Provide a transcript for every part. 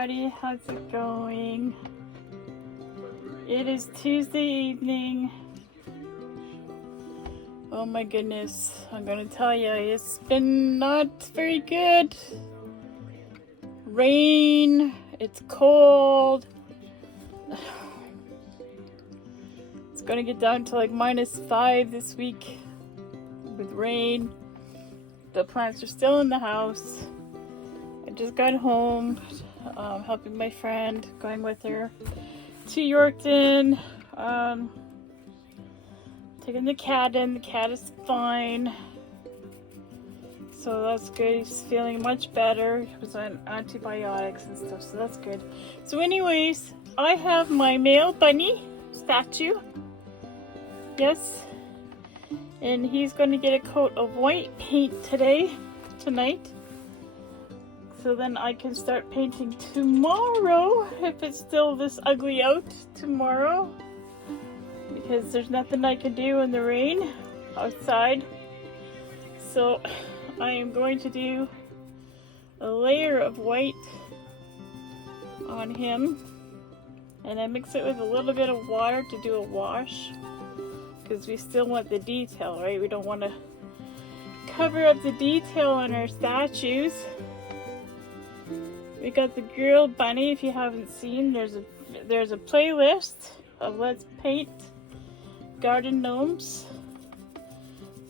everybody, how's it going? It is Tuesday evening. Oh my goodness, I'm gonna tell you, it's been not very good. Rain, it's cold. It's gonna get down to like -5 this week with rain. The plants are still in the house. I just got home, helping my friend, going with her to Yorkton, taking the cat in. The cat is fine, so that's good. He's feeling much better. He was on antibiotics and stuff, so that's good. So anyways, I have my male bunny statue, yes, and he's going to get a coat of white paint tonight. So then I can start painting tomorrow, if it's still this ugly out tomorrow. Because there's nothing I can do in the rain outside. So I am going to do a layer of white on him. And I mix it with a little bit of water to do a wash. Because we still want the detail, right? We don't want to cover up the detail on our statues. We got the girl bunny. If you haven't seen, there's a playlist of Let's Paint Garden Gnomes.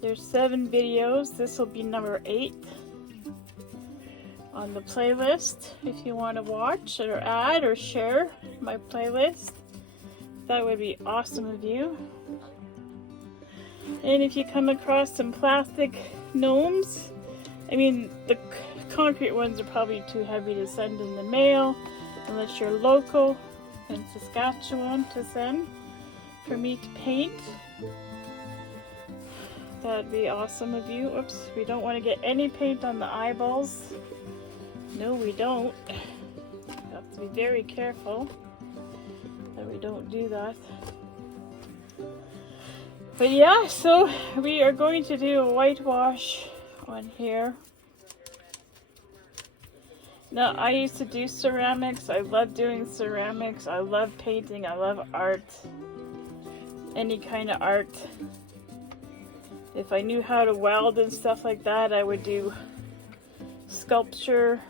There's 7 videos. This will be number 8 on the playlist. If you want to watch or add or share my playlist, that would be awesome of you. And if you come across some plastic gnomes, I mean, the concrete ones are probably too heavy to send in the mail unless you're local in Saskatchewan to send for me to paint. That'd be awesome of you. Oops, we don't want to get any paint on the eyeballs. No, we don't. We have to be very careful that we don't do that. But yeah, so we are going to do a whitewash on here. Now, I used to do ceramics. I love doing ceramics. I love painting. I love art. Any kind of art. If I knew how to weld and stuff like that, I would do sculpture.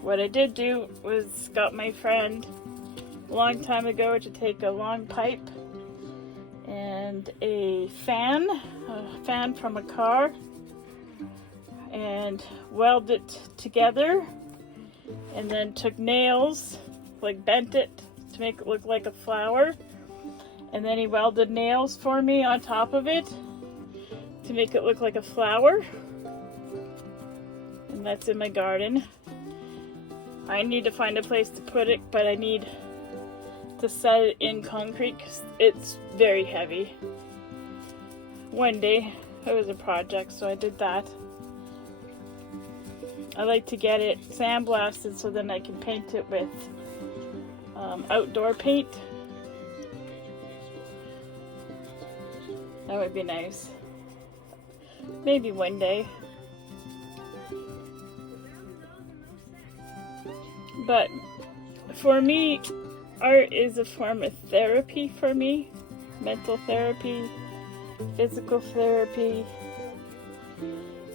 What I did do was got my friend a long time ago to take a long pipe and a fan from a car, and weld it together, and then took nails, like bent it to make it look like a flower, and then he welded nails for me on top of it to make it look like a flower. And that's in my garden. I need to find a place to put it, but I need to set it in concrete because it's very heavy. One day it was a project, so I did that. I like to get it sandblasted so then I can paint it with outdoor paint. That would be nice. Maybe one day. But for me, art is a form of therapy for me. Mental therapy, physical therapy,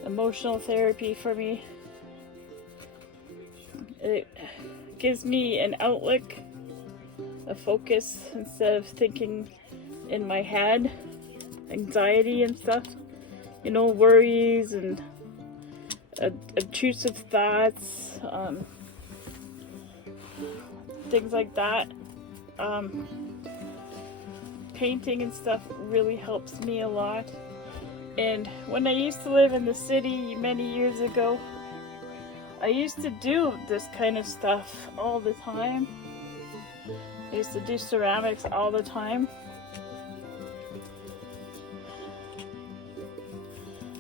emotional therapy for me. It gives me an outlook, a focus, instead of thinking in my head, anxiety and stuff, you know, worries and obtrusive thoughts, things like that. Painting and stuff really helps me a lot. And when I used to live in the city many years ago, I used to do this kind of stuff all the time. I used to do ceramics all the time.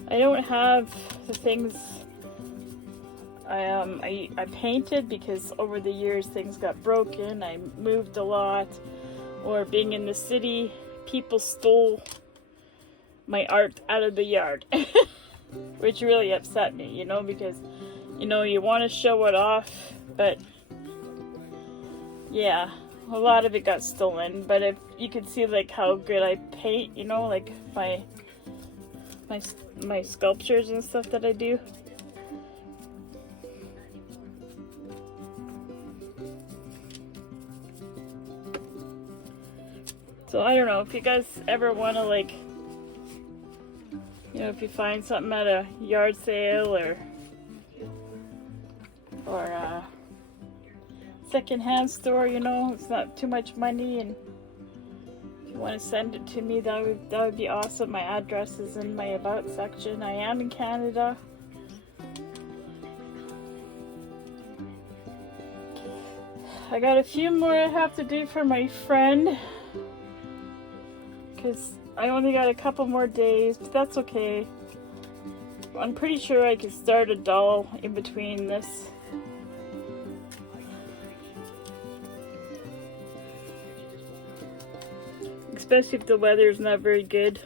I don't have the things I painted because over the years things got broken. I moved a lot, or being in the city, people stole my art out of the yard, which really upset me, you know, because you know, you want to show it off, but yeah, a lot of it got stolen. But if you can see like how good I paint, you know, like my sculptures and stuff that I do. So I don't know if you guys ever want to, like, you know, if you find something at a yard sale or a secondhand store, you know, it's not too much money, and if you want to send it to me, that would be awesome. My address is in my about section. I am in Canada. I got a few more I have to do for my friend, because I only got a couple more days, but that's okay. I'm pretty sure I could start a doll in between this. Especially if the weather's not very good,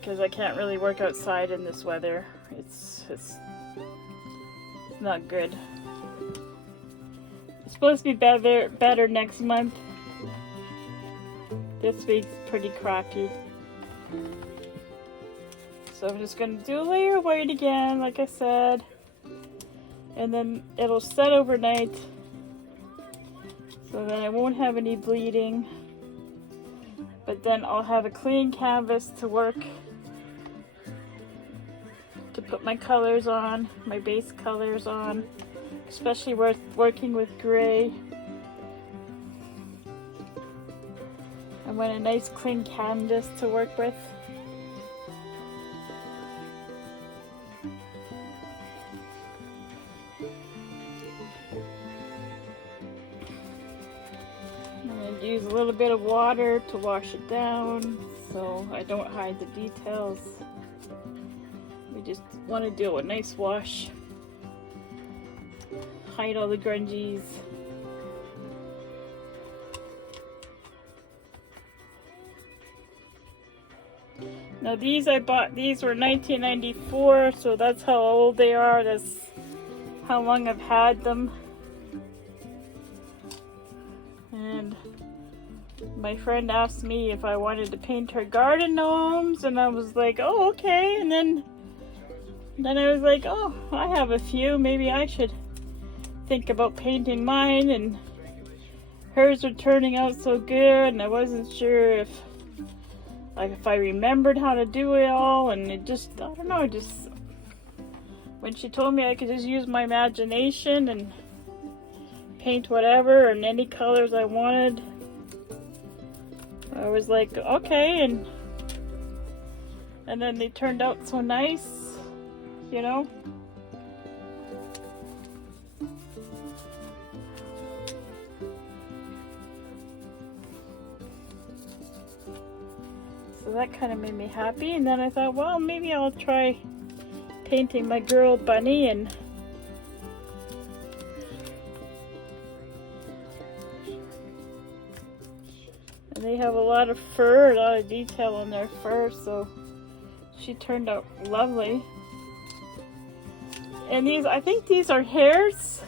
because I can't really work outside in this weather. It's not good. It's supposed to be better next month. This week's pretty crappy. So I'm just gonna do a layer of white again, like I said. And then it'll set overnight. So then I won't have any bleeding. But then I'll have a clean canvas to work, to put my colors on, my base colors on. Especially working with gray. I want a nice clean canvas to work with. I'm going to use a little bit of water to wash it down so I don't hide the details. We just want to do a nice wash. Hide all the grungies. Now these I bought, these were 1994, so that's how old they are. That's how long I've had them. And my friend asked me if I wanted to paint her garden gnomes, and I was like, oh, okay. And then I was like, oh, I have a few. Maybe I should think about painting mine. And hers are turning out so good, and I wasn't sure if I remembered how to do it all, and it just, I don't know, just when she told me I could just use my imagination and paint whatever and any colors I wanted, I was like, okay. And then they turned out so nice, you know. So that kind of made me happy, and then I thought, well, maybe I'll try painting my girl bunny. And they have a lot of fur, a lot of detail on their fur, so she turned out lovely. And these, I think these are hares,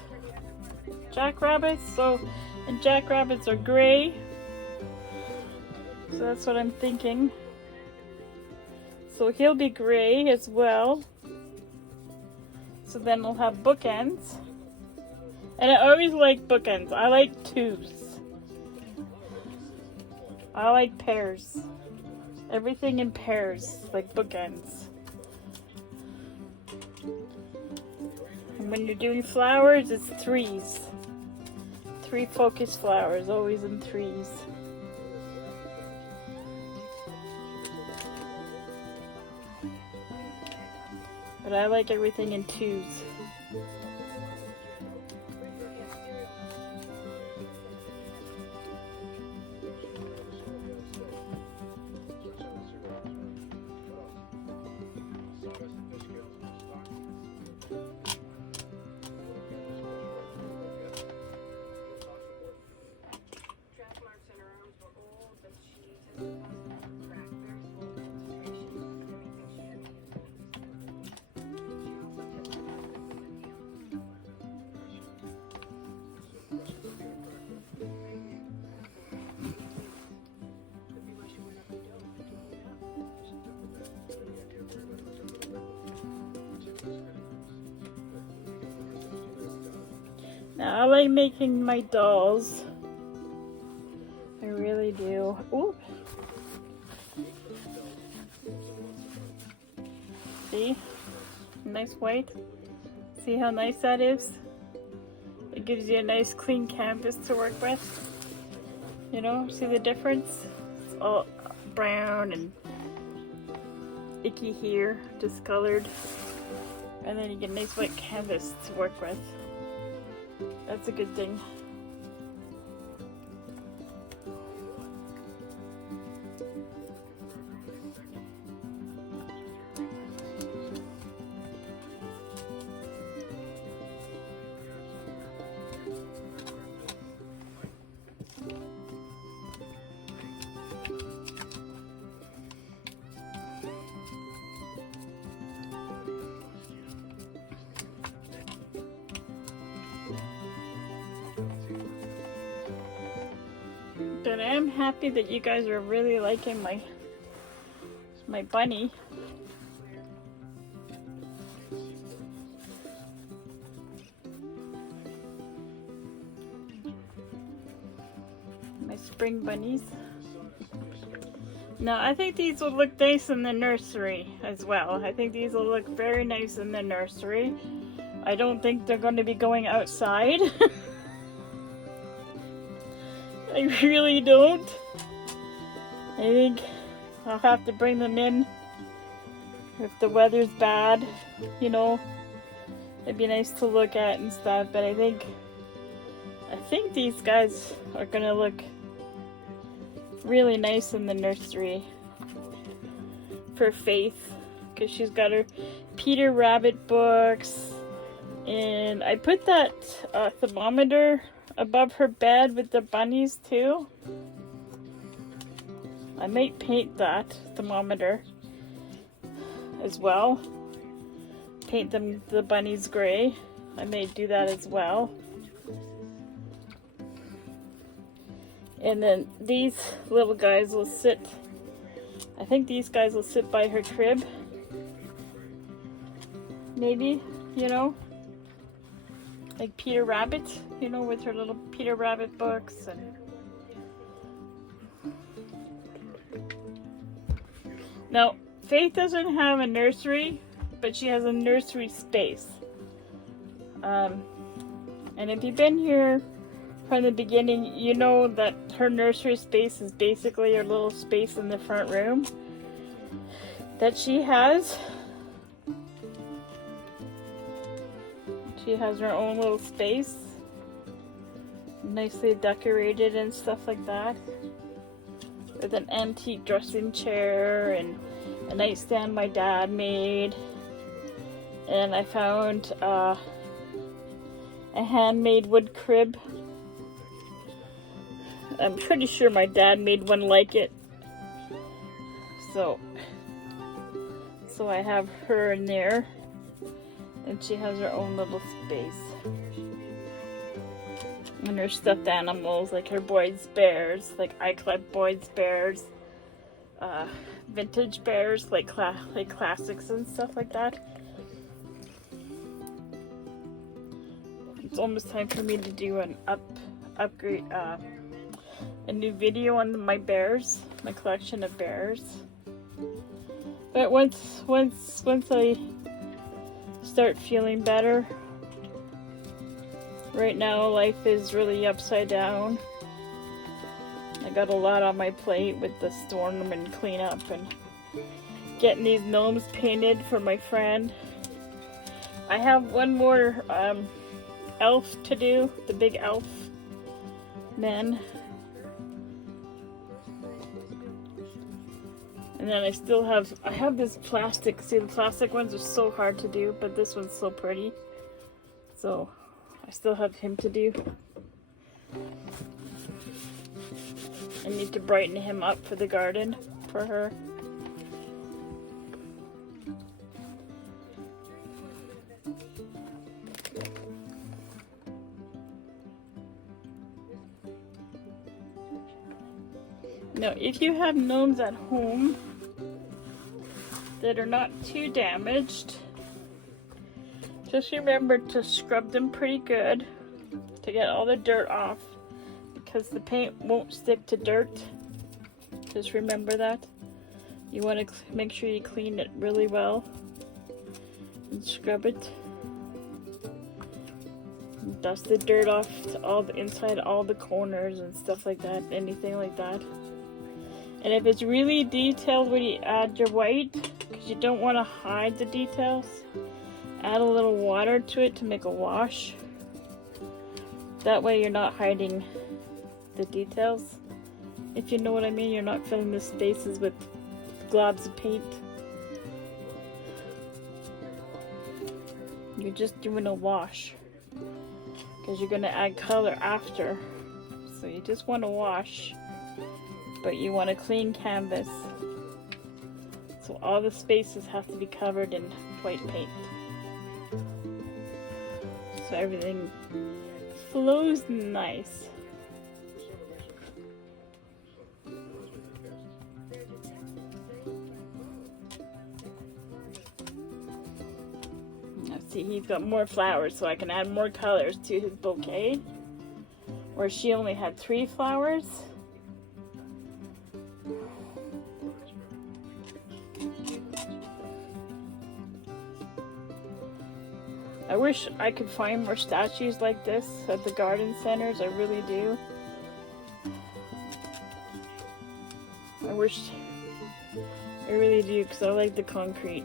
jackrabbits. And jackrabbits are gray, so that's what I'm thinking. So he'll be gray as well. So then we'll have bookends. And I always like bookends. I like twos. I like pairs. Everything in pairs, like bookends. And when you're doing flowers, it's threes. 3 focus flowers, always in threes. But I like everything in twos. Now, I like making my dolls. I really do. Ooh. See? Nice white. See how nice that is? It gives you a nice clean canvas to work with. You know, see the difference? It's all brown and icky here, discolored. And then you get a nice white canvas to work with. That's a good thing. But I am happy that you guys are really liking my bunny. My spring bunnies. Now I think these will look nice in the nursery as well. I think these will look very nice in the nursery. I don't think they're going to be going outside. I really don't. I think I'll have to bring them in if the weather's bad, you know. It'd be nice to look at and stuff, but I think these guys are gonna look really nice in the nursery for Faith, because she's got her Peter Rabbit books, and I put that thermometer above her bed with the bunnies too. I might paint that thermometer as well. Paint them the bunnies gray. I may do that as well. And then these little guys will sit, I think these guys will sit by her crib. Maybe, you know, like Peter Rabbit, you know, with her little Peter Rabbit books. And now, Faith doesn't have a nursery, but she has a nursery space. And if you've been here from the beginning, you know that her nursery space is basically her little space in the front room that she has. She has her own little space, nicely decorated and stuff like that, with an antique dressing chair and a nightstand my dad made. And I found a handmade wood crib. I'm pretty sure my dad made one like it. So I have her in there. And she has her own little space. And her stuffed animals, like her Boyd's bears, like I collect Boyd's bears. Vintage bears, like classics and stuff like that. It's almost time for me to do an upgrade, a new video on my bears, my collection of bears. But once I start feeling better. Right now life is really upside down. I got a lot on my plate with the storm and cleanup and getting these gnomes painted for my friend. I have one more elf to do, the big elf men. And then I have this plastic. See, the plastic ones are so hard to do, but this one's so pretty. So I still have him to do. I need to brighten him up for the garden for her. Now, if you have gnomes at home that are not too damaged, just remember to scrub them pretty good to get all the dirt off, because the paint won't stick to dirt. Just remember that. You want to make sure you clean it really well and scrub it. And dust the dirt off to all the inside, all the corners and stuff like that, anything like that. And if it's really detailed when you add your white, because you don't want to hide the details, add a little water to it to make a wash. That way you're not hiding the details. If you know what I mean, you're not filling the spaces with globs of paint. You're just doing a wash, because you're going to add color after. So you just want to wash, but you want a clean canvas. So all the spaces have to be covered in white paint. So everything flows nice. Now see, he's got more flowers, so I can add more colors to his bouquet. Where she only had 3 flowers. I wish I could find more statues like this at the garden centers. I really do. I really do, because I like the concrete.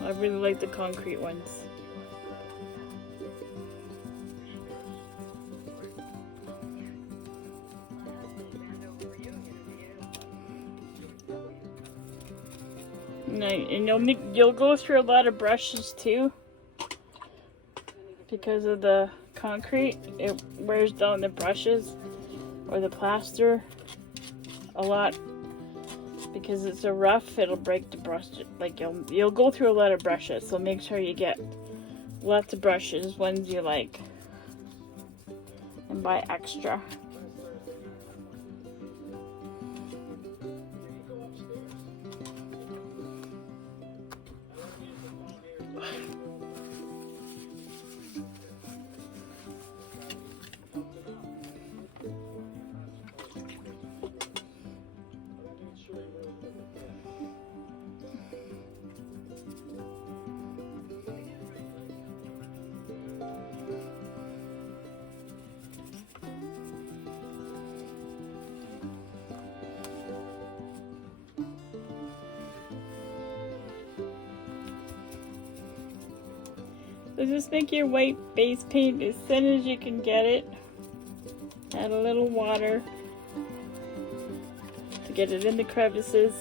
I really like the concrete ones. And you'll go through a lot of brushes too, because of the concrete. It wears down the brushes or the plaster a lot, because it's so rough. It'll break the brush. Like you'll go through a lot of brushes, so make sure you get lots of brushes, ones you like, and buy extra. So just make your white base paint as thin as you can get it. Add a little water to get it in the crevices.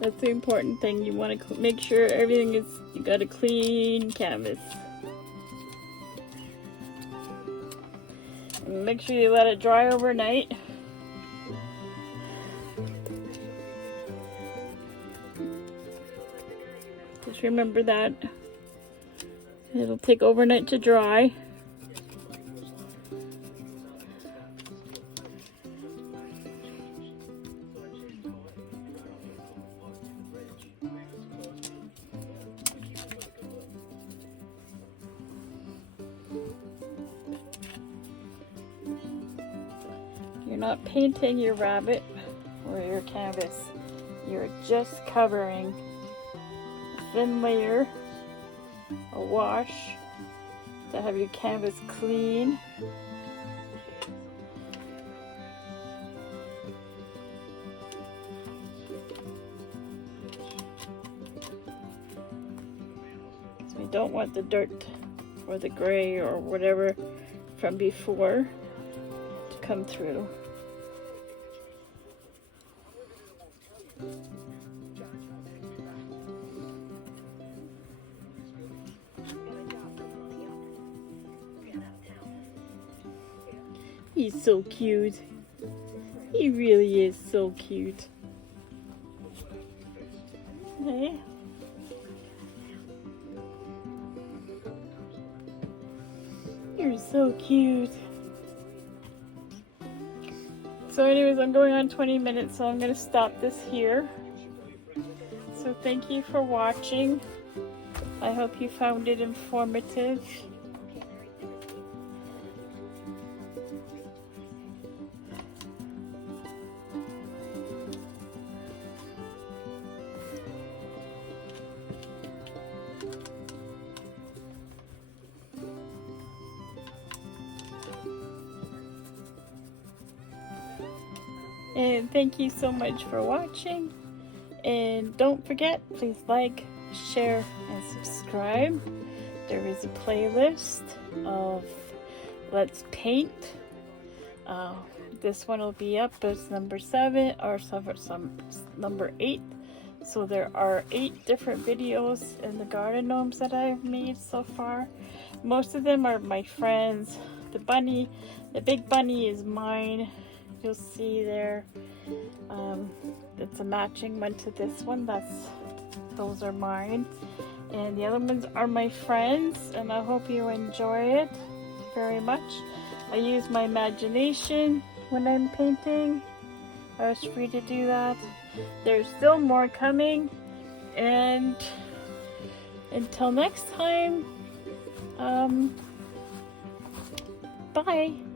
That's the important thing. You want to make sure everything is, you got a clean canvas. And make sure you let it dry overnight. Just remember that. It'll take overnight to dry. You're not painting your rabbit or your canvas. You're just covering a thin layer, a wash to have your canvas clean. So we don't want the dirt or the gray or whatever from before to come through. He's so cute. He really is so cute. Hey. You're so cute. So anyways, I'm going on 20 minutes, so I'm going to stop this here. So thank you for watching. I hope you found it informative. And thank you so much for watching. And don't forget, please like, share, and subscribe. There is a playlist of Let's Paint. This one will be up as number 7 or number 8. So there are 8 different videos in the garden gnomes that I've made so far. Most of them are my friends. The bunny, the big bunny is mine. You'll see there. It's a matching one to this one. Those are mine. And the other ones are my friends, and I hope you enjoy it very much. I use my imagination when I'm painting. I was free to do that. There's still more coming, and until next time, bye.